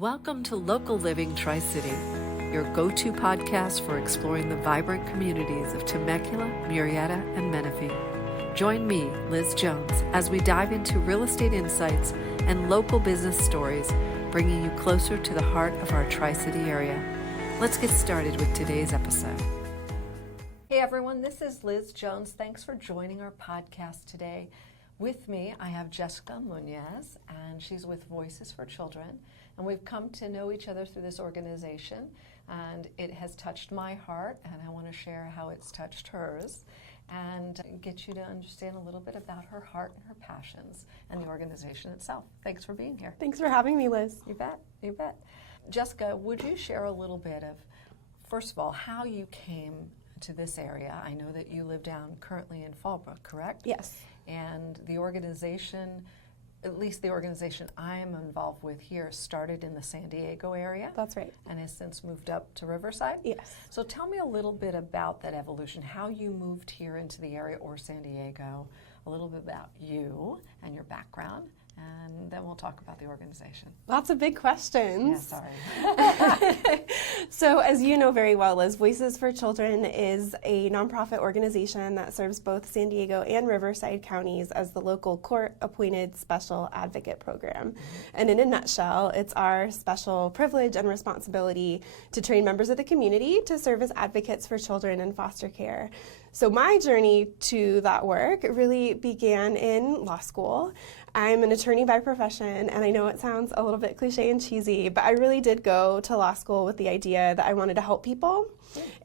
Welcome to Local Living Tri-City, your go-to podcast for exploring the vibrant communities of Temecula, Murrieta, and Menifee. Join me, Liz Jones, as we dive into real estate insights and local business stories, bringing you closer to the heart of our Tri-City area. Let's get started with today's episode. Hey everyone, this is Liz Jones. Thanks for joining our podcast today. With me, I have Jessica Muñoz, and she's with Voices for Children. And we've come to know each other through this organization, and it has touched my heart, and I want to share how it's touched hers and get you to understand a little bit about her heart and her passions and the organization itself. Thanks for being here. Thanks for having me, Liz. You bet, you bet. Jessica, would you share a little bit of, first of all, how you came to this area? I know that you live down currently in Fallbrook, correct? Yes. And the organization, at least the organization I'm involved with here, started in the San Diego area. That's right. And has since moved up to Riverside? Yes. So tell me a little bit about that evolution, how you moved here into the area or San Diego, a little bit about you and your background, and then we'll talk about the organization. Lots of big questions. Yeah, sorry. So as you know very well, Liz, Voices for Children is a nonprofit organization that serves both San Diego and Riverside counties as the local court-appointed special advocate program. And in a nutshell, it's our special privilege and responsibility to train members of the community to serve as advocates for children in foster care. So my journey to that work really began in law school. I'm an attorney by profession, and I know it sounds a little bit cliche and cheesy, but I really did go to law school with the idea that I wanted to help people,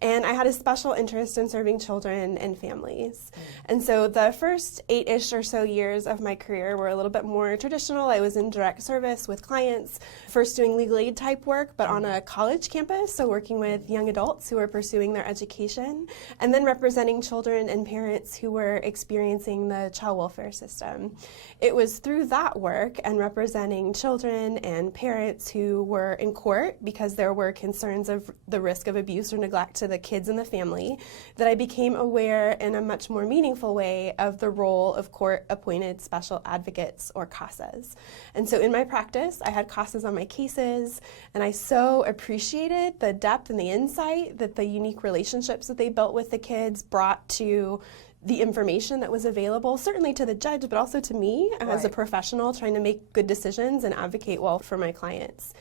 and I had a special interest in serving children and families. And so the first 8-ish or so years of my career were a little bit more traditional. I was in direct service with clients, first doing legal aid type work, but on a college campus, so working with young adults who were pursuing their education, and then representing children and parents who were experiencing the child welfare system. It was through that work and representing children and parents who were in court because there were concerns of the risk of abuse or neglect to the kids in the family that I became aware in a much more meaningful way of the role of court-appointed special advocates, or CASAs. And so in my practice, I had CASAs on my cases, and I so appreciated the depth and the insight that the unique relationships that they built with the kids brought to the information that was available, certainly to the judge, but also to me as a professional trying to make good decisions and advocate well for my clients.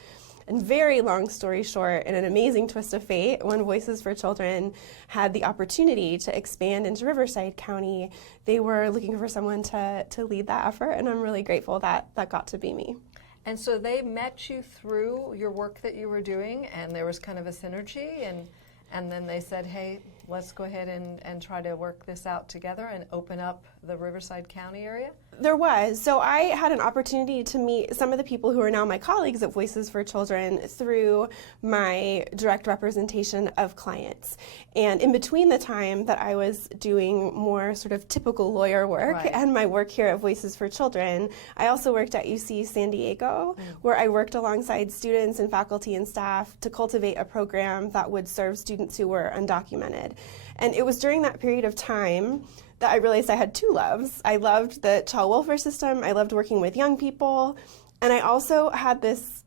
And very long story short, in an amazing twist of fate, when Voices for Children had the opportunity to expand into Riverside County, they were looking for someone to lead that effort, and I'm really grateful that that got to be me. And so they met you through your work that you were doing, and there was kind of a synergy, and then they said, hey, let's go ahead and try to work this out together and open up the Riverside County area? There was. So I had an opportunity to meet some of the people who are now my colleagues at Voices for Children through my direct representation of clients. And in between the time that I was doing more sort of typical lawyer work and my work here at Voices for Children, I also worked at UC San Diego, where I worked alongside students and faculty and staff to cultivate a program that would serve students who were undocumented. And it was during that period of time that I realized I had two loves. I loved the child welfare system, I loved working with young people, and I also had this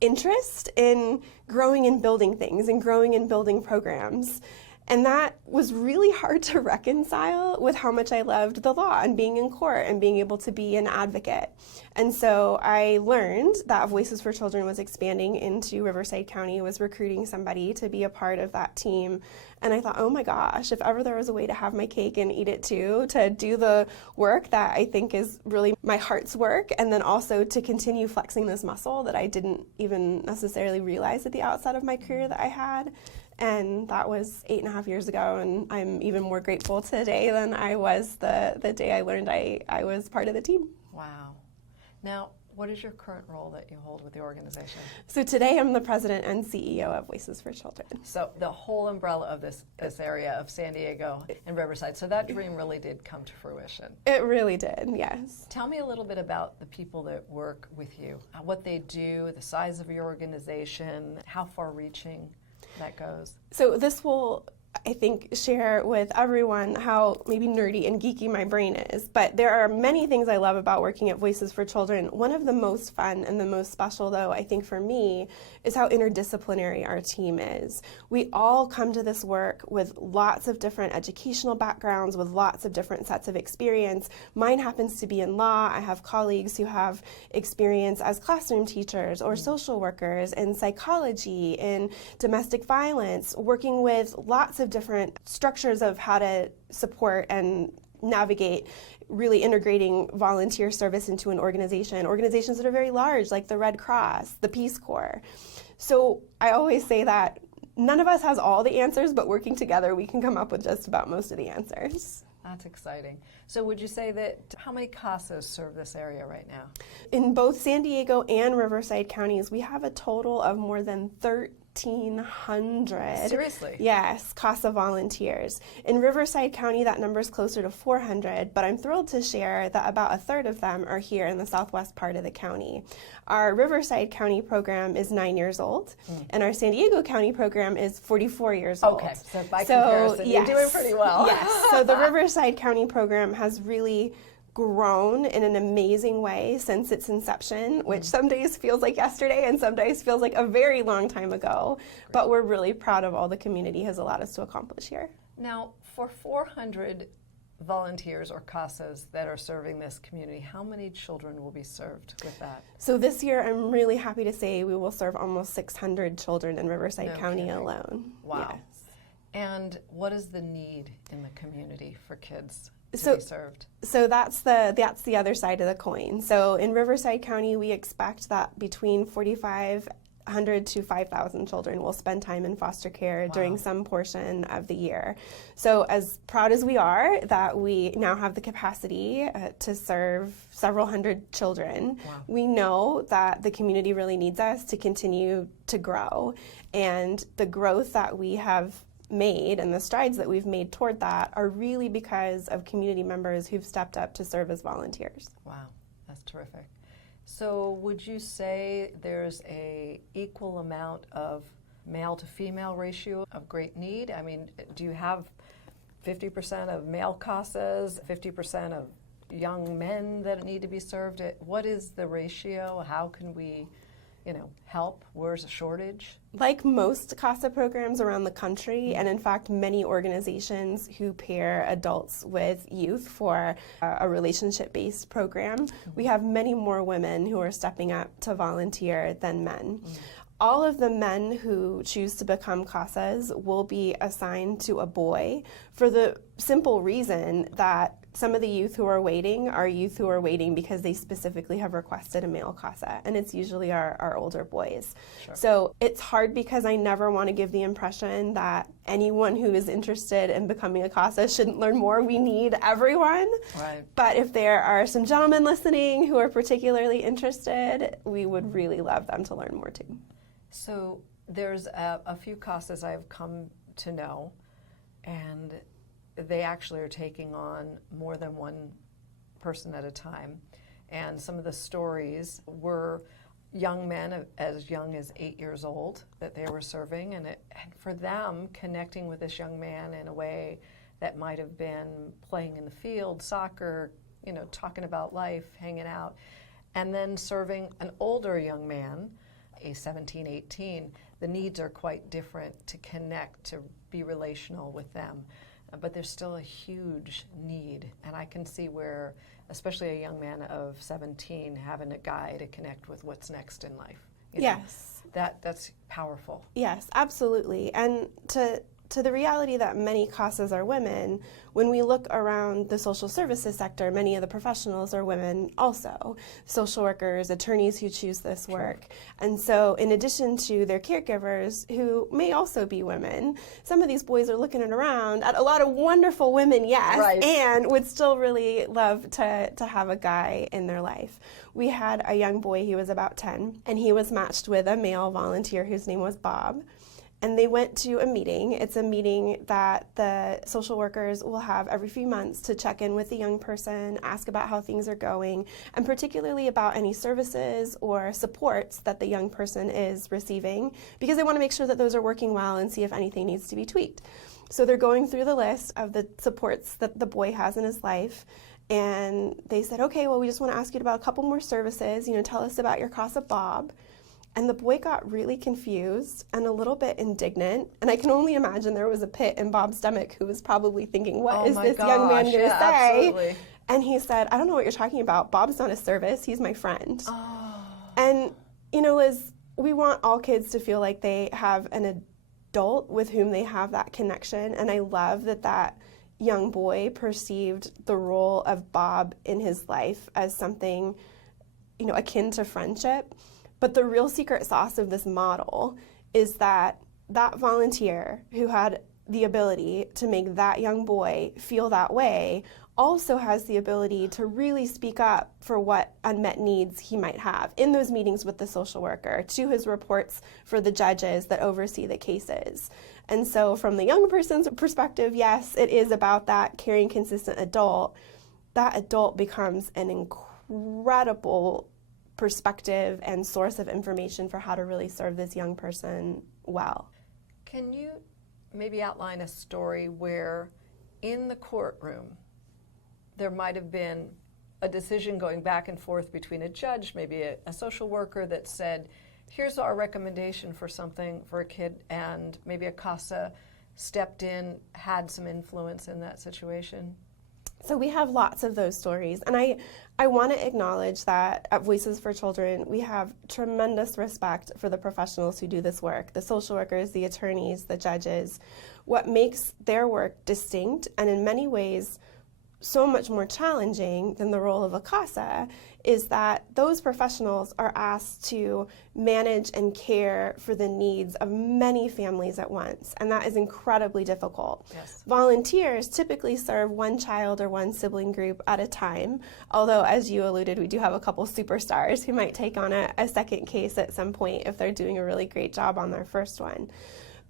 interest in growing and building things and growing and building programs. And that was really hard to reconcile with how much I loved the law and being in court and being able to be an advocate. And so I learned that Voices for Children was expanding into Riverside County, was recruiting somebody to be a part of that team. And I thought, oh my gosh, if ever there was a way to have my cake and eat it too, to do the work that I think is really my heart's work, and then also to continue flexing this muscle that I didn't even necessarily realize at the outset of my career that I had. And that was 8.5 years ago, and I'm even more grateful today than I was the day I learned I was part of the team. Wow. Now, what is your current role that you hold with the organization? So today I'm the president and CEO of Voices for Children. So the whole umbrella of this area of San Diego and Riverside. So that dream really did come to fruition. It really did, yes. Tell me a little bit about the people that work with you, what they do, the size of your organization, how far-reaching that goes. So this will I think, share with everyone how maybe nerdy and geeky my brain is. But there are many things I love about working at Voices for Children. One of the most fun and the most special, though, I think for me, is how interdisciplinary our team is. We all come to this work with lots of different educational backgrounds, with lots of different sets of experience. Mine happens to be in law. I have colleagues who have experience as classroom teachers or social workers, in psychology, in domestic violence, working with lots of different structures of how to support and navigate really integrating volunteer service into an organization, organizations that are very large, like the Red Cross, the Peace Corps. So I always say that none of us has all the answers, but working together, we can come up with just about most of the answers. That's exciting. So would you say that, how many CASAs serve this area right now? In both San Diego and Riverside counties, we have a total of more than 1,300. Seriously? Yes, CASA volunteers. In Riverside County, that number is closer to 400, but I'm thrilled to share that about a third of them are here in the southwest part of the county. Our Riverside County program is 9 years old, and our San Diego County program is 44 years old. Okay, so by comparison, yes, you're doing pretty well. Yes, so the Riverside County program has really grown in an amazing way since its inception, which some days feels like yesterday and some days feels like a very long time ago. But we're really proud of all the community has allowed us to accomplish here. Now, for 400 volunteers or CASAs that are serving this community, how many children will be served with that? So this year, I'm really happy to say we will serve almost 600 children in Riverside County kidding. alone. Wow. Yes. And what is the need in the community for kids to So- be served? So that's the other side of the coin. So in Riverside County, we expect that between 4,500 to 5,000 children will spend time in foster care during some portion of the year. So as proud as we are that we now have the capacity to serve several hundred children, we know that the community really needs us to continue to grow. And the growth that we have made and the strides that we've made toward that are really because of community members who've stepped up to serve as volunteers. Wow, that's terrific. So would you say there's a equal amount of male to female ratio of great need? I mean, do you have 50% of male CASAs, 50% of young men that need to be served? What is the ratio? How can we, help? Where's a shortage? Like most CASA programs around the country, and in fact many organizations who pair adults with youth for a relationship-based program, we have many more women who are stepping up to volunteer than men. All of the men who choose to become CASAs will be assigned to a boy for the simple reason that some of the youth who are waiting are youth who are waiting because they specifically have requested a male CASA, and it's usually our older boys. Sure. So it's hard because I never want to give the impression that anyone who is interested in becoming a CASA shouldn't learn more. We need everyone. Right. But if there are some gentlemen listening who are particularly interested, we would really love them to learn more too. So there's a few CASAs I've come to know, and they actually are taking on more than one person at a time. And some of the stories were young men as young as 8 years old that they were serving, and for them, connecting with this young man in a way that might have been playing in the field, soccer, talking about life, hanging out, and then serving an older young man, a 17, 18, the needs are quite different to connect, to be relational with them. But there's still a huge need, and I can see where, especially a young man of 17, having a guy to connect with what's next in life. Yes. That's powerful. Yes, absolutely. And to the reality that many CASAs are women, when we look around the social services sector, many of the professionals are women also. Social workers, attorneys who choose this work. And so in addition to their caregivers, who may also be women, some of these boys are looking around at a lot of wonderful women, yes, right, and would still really love to have a guy in their life. We had a young boy, he was about 10, and he was matched with a male volunteer whose name was Bob. And they went to a meeting. It's a meeting that the social workers will have every few months to check in with the young person, ask about how things are going, and particularly about any services or supports that the young person is receiving, because they want to make sure that those are working well and see if anything needs to be tweaked. So they're going through the list of the supports that the boy has in his life. And they said, okay, well, we just want to ask you about a couple more services. Tell us about your CASA Bob. And the boy got really confused and a little bit indignant. And I can only imagine there was a pit in Bob's stomach who was probably thinking, what is this young man going to say? Absolutely. And he said, I don't know what you're talking about. Bob's not a service. He's my friend. Oh. And, Liz, we want all kids to feel like they have an adult with whom they have that connection. And I love that young boy perceived the role of Bob in his life as something, akin to friendship. But the real secret sauce of this model is that volunteer who had the ability to make that young boy feel that way also has the ability to really speak up for what unmet needs he might have in those meetings with the social worker, to his reports for the judges that oversee the cases. And so from the young person's perspective, yes, it is about that caring, consistent adult. That adult becomes an incredible perspective and source of information for how to really serve this young person well. Can you maybe outline a story where in the courtroom there might have been a decision going back and forth between a judge, maybe a social worker that said, here's our recommendation for something for a kid, and maybe a CASA stepped in, had some influence in that situation? So we have lots of those stories, and I want to acknowledge that at Voices for Children, we have tremendous respect for the professionals who do this work, the social workers, the attorneys, the judges. What makes their work distinct and in many ways so much more challenging than the role of a CASA is that those professionals are asked to manage and care for the needs of many families at once, and that is incredibly difficult. Yes. Volunteers typically serve one child or one sibling group at a time, although as you alluded, we do have a couple superstars who might take on a second case at some point if they're doing a really great job on their first one.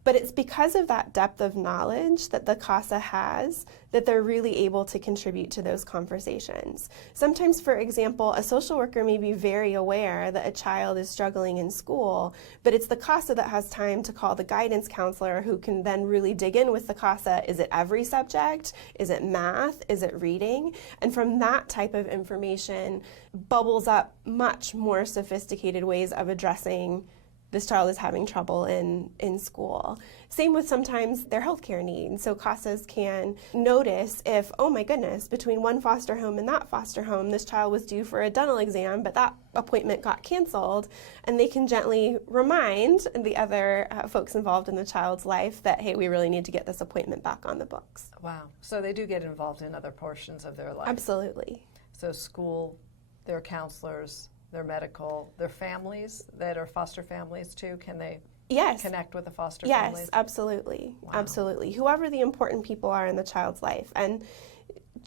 But it's because of that depth of knowledge that the CASA has that they're really able to contribute to those conversations. Sometimes, for example, a social worker may be very aware that a child is struggling in school, but it's the CASA that has time to call the guidance counselor who can then really dig in with the CASA. Is it every subject? Is it math? Is it reading? And from that type of information bubbles up much more sophisticated ways of addressing this child is having trouble in school. Same with sometimes their healthcare needs. So CASAs can notice if, oh my goodness, between one foster home and that foster home, this child was due for a dental exam, but that appointment got canceled. And they can gently remind the other folks involved in the child's life that, hey, we really need to get this appointment back on the books. Wow. So they do get involved in other portions of their life. Absolutely. So school, their counselors, their medical, their families that are foster families too, can they connect with the foster families? Yes, absolutely. Wow. Absolutely. Whoever the important people are in the child's life. And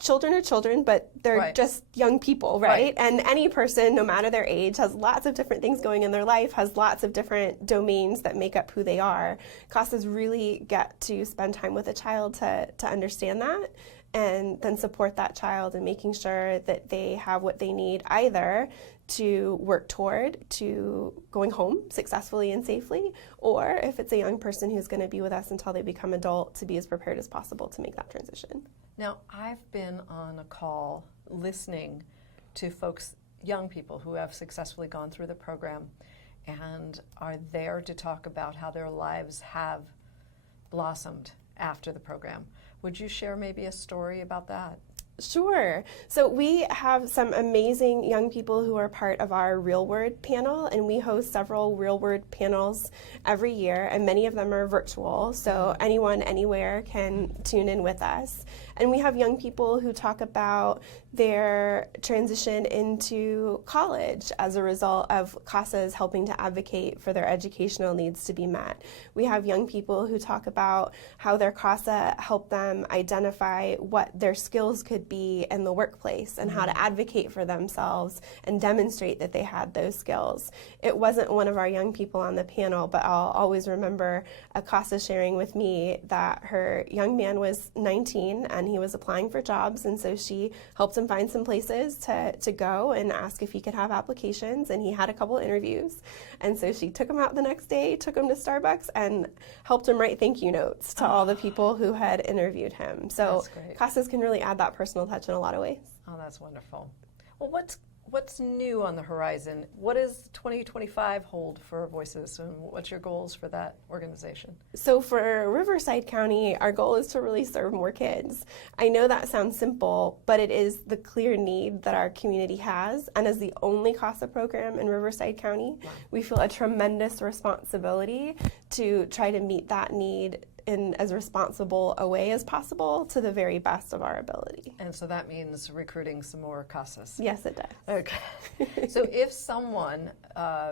children are children, but they're just young people, right? And any person, no matter their age, has lots of different things going in their life, has lots of different domains that make up who they are. CASAs really get to spend time with a child to understand that, and then support that child in making sure that they have what they need either to work toward to going home successfully and safely, or if it's a young person who's going to be with us until they become adult, to be as prepared as possible to make that transition. Now, I've been on a call listening to folks, young people who have successfully gone through the program and are there to talk about how their lives have blossomed after the program. Would you share maybe a story about that? Sure. So we have some amazing young people who are part of our Real Word panel, and we host several Real Word panels every year, and many of them are virtual, so anyone, anywhere can tune in with us. And we have young people who talk about their transition into college as a result of CASAs helping to advocate for their educational needs to be met. We have young people who talk about how their CASA helped them identify what their skills could could be in the workplace and how to advocate for themselves and demonstrate that they had those skills. It wasn't one of our young people on the panel, but I'll always remember a CASA sharing with me that her young man was 19 and he was applying for jobs, and so she helped him find some places to go and ask if he could have applications, and he had a couple interviews. And so she took him out the next day, took him to Starbucks, and helped him write thank you notes to all the people who had interviewed him. So CASAs can really add that personal touch in a lot of ways. Oh, that's wonderful. Well, what's new on the horizon? What does 2025 hold for Voices, and what's your goals for that organization? So for Riverside County, our goal is to really serve more kids. I know that sounds simple, but it is the clear need that our community has. And as the only CASA program in Riverside County, we feel a tremendous responsibility to try to meet that need in as responsible a way as possible to the very best of our ability. And so that means recruiting some more CASAs. Yes, it does. Okay. So if someone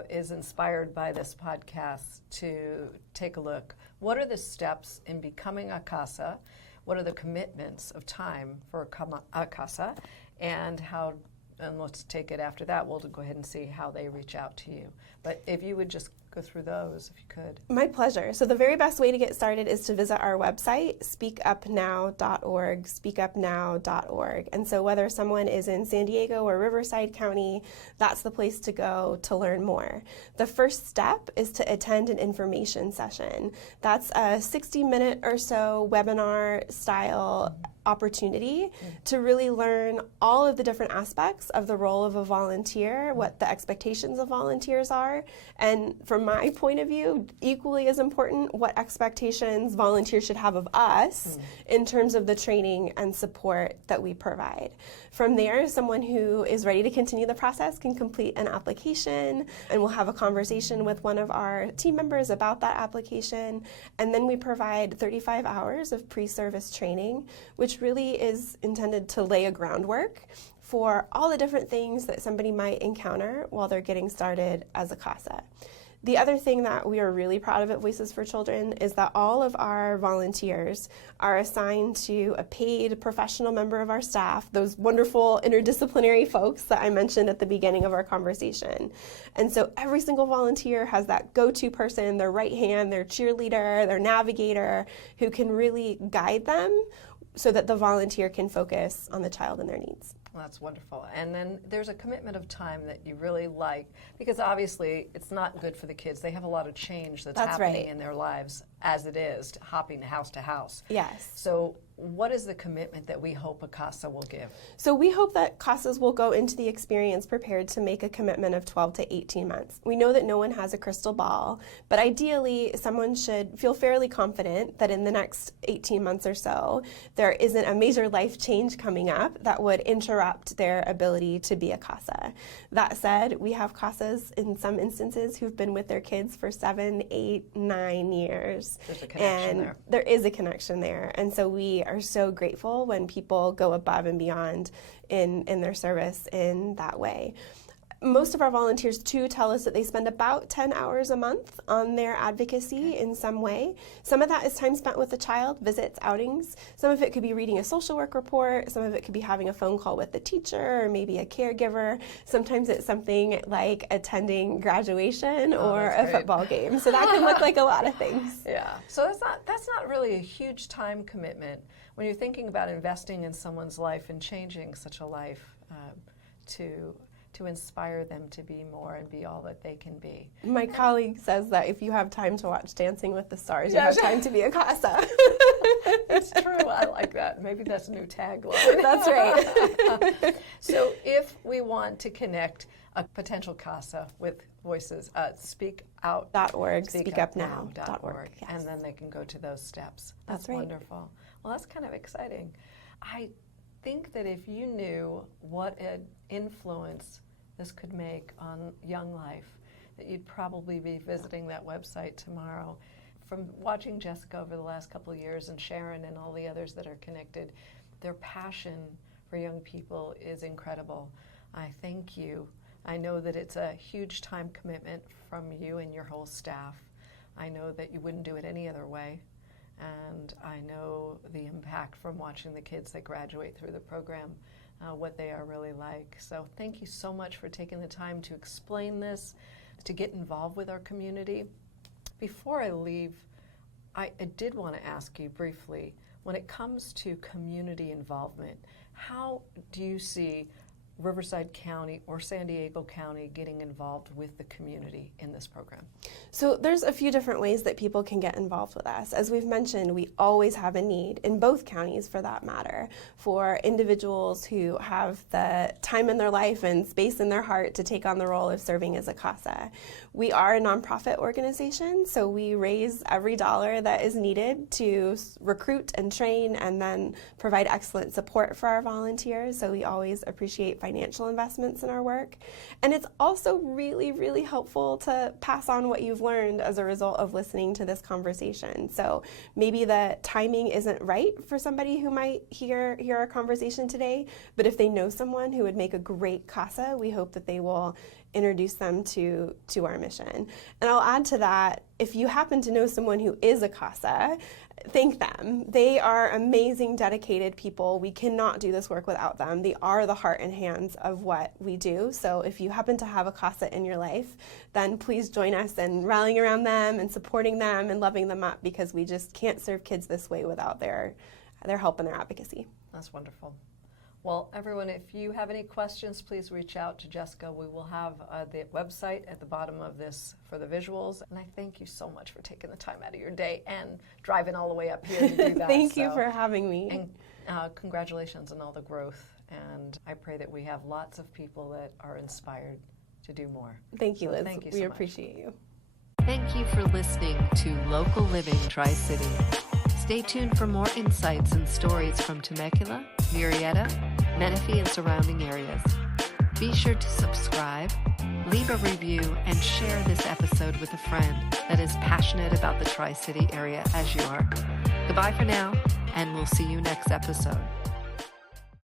is inspired by this podcast to take a look, what are the steps in becoming a CASA? What are the commitments of time for a CASA? And let's take it after that. We'll go ahead and see how they reach out to you. But if you would just go through those, if you could. My pleasure. So the very best way to get started is to visit our website, speakupnow.org, speakupnow.org. And so whether someone is in San Diego or Riverside County, that's the place to go to learn more. The first step is to attend an information session. That's a 60-minute or so webinar style opportunity to really learn all of the different aspects of the role of a volunteer, what the expectations of volunteers are, and from my point of view, equally as important, what expectations volunteers should have of us in terms of the training and support that we provide. From there, someone who is ready to continue the process can complete an application, and we'll have a conversation with one of our team members about that application, and then we provide 35 hours of pre-service training, which really is intended to lay a groundwork for all the different things that somebody might encounter while they're getting started as a CASA. The other thing that we are really proud of at Voices for Children is that all of our volunteers are assigned to a paid professional member of our staff, those wonderful interdisciplinary folks that I mentioned at the beginning of our conversation. And so every single volunteer has that go-to person, their right hand, their cheerleader, their navigator, who can really guide them so that the volunteer can focus on the child and their needs. Well, that's wonderful. And then there's a commitment of time that you really like, because obviously it's not good for the kids. They have a lot of change that's happening in their lives as it is, hopping house to house. Yes. So what is the commitment that we hope a CASA will give? So we hope that CASAs will go into the experience prepared to make a commitment of 12 to 18 months. We know that no one has a crystal ball, but ideally someone should feel fairly confident that in the next 18 months or so, there isn't a major life change coming up that would interrupt their ability to be a CASA. That said, we have CASAs in some instances who've been with their kids for 7, 8, 9 years. There's a connection there. There is a connection there. And so we are so grateful when people go above and beyond in their service in that way. Most of our volunteers, too, tell us that they spend about 10 hours a month on their advocacy in some way. Some of that is time spent with the child, visits, outings. Some of it could be reading a social work report. Some of it could be having a phone call with the teacher or maybe a caregiver. Sometimes it's something like attending graduation or a football game. So that can look like a lot of things. Yeah. So that's not really a huge time commitment when you're thinking about investing in someone's life and changing such a life to inspire them to be more and be all that they can be. My colleague says that if you have time to watch Dancing with the Stars, you have time to be a CASA. It's true. I like that. Maybe that's a new tagline. That's right. So if we want to connect a potential CASA with Voices, speakout.org, speakupnow.org. Yes. And then they can go to those steps. That's right. Wonderful. Well, that's kind of exciting. I think that if you knew what an influence this could make on young life, that you'd probably be visiting that website tomorrow. From watching Jessica over the last couple of years and Sharon and all the others that are connected, their passion for young people is incredible. I thank you. I know that it's a huge time commitment from you and your whole staff. I know that you wouldn't do it any other way. And I know the impact from watching the kids that graduate through the program, what they are really like. So thank you so much for taking the time to explain this, to get involved with our community. Before I leave, I did want to ask you briefly, when it comes to community involvement, how do you see Riverside County or San Diego County getting involved with the community in this program? So there's a few different ways that people can get involved with us. As we've mentioned, we always have a need, in both counties for that matter, for individuals who have the time in their life and space in their heart to take on the role of serving as a CASA. We are a nonprofit organization, so we raise every dollar that is needed to recruit and train and then provide excellent support for our volunteers. So we always appreciate financial investments in our work. And it's also really, really helpful to pass on what you've learned as a result of listening to this conversation. So maybe the timing isn't right for somebody who might hear our conversation today, but if they know someone who would make a great CASA, we hope that they will introduce them to our mission. And I'll add to that, if you happen to know someone who is a CASA, thank them. They are amazing, dedicated people. We cannot do this work without them. They are the heart and hands of what we do. So if you happen to have a CASA in your life, then please join us in rallying around them and supporting them and loving them up, because we just can't serve kids this way without their help and their advocacy. That's wonderful. Well, everyone, if you have any questions, please reach out to Jessica. We will have the website at the bottom of this for the visuals. And I thank you so much for taking the time out of your day and driving all the way up here to do that. Thank you for having me. And congratulations on all the growth. And I pray that we have lots of people that are inspired to do more. Thank you, Liz. Thank you so we much. appreciate you. Thank you for listening to Local Living Tri-City. Stay tuned for more insights and stories from Temecula, Murrieta, Menifee, and surrounding areas. Be sure to subscribe, leave a review, and share this episode with a friend that is passionate about the Tri-City area as you are. Goodbye for now, and we'll see you next episode.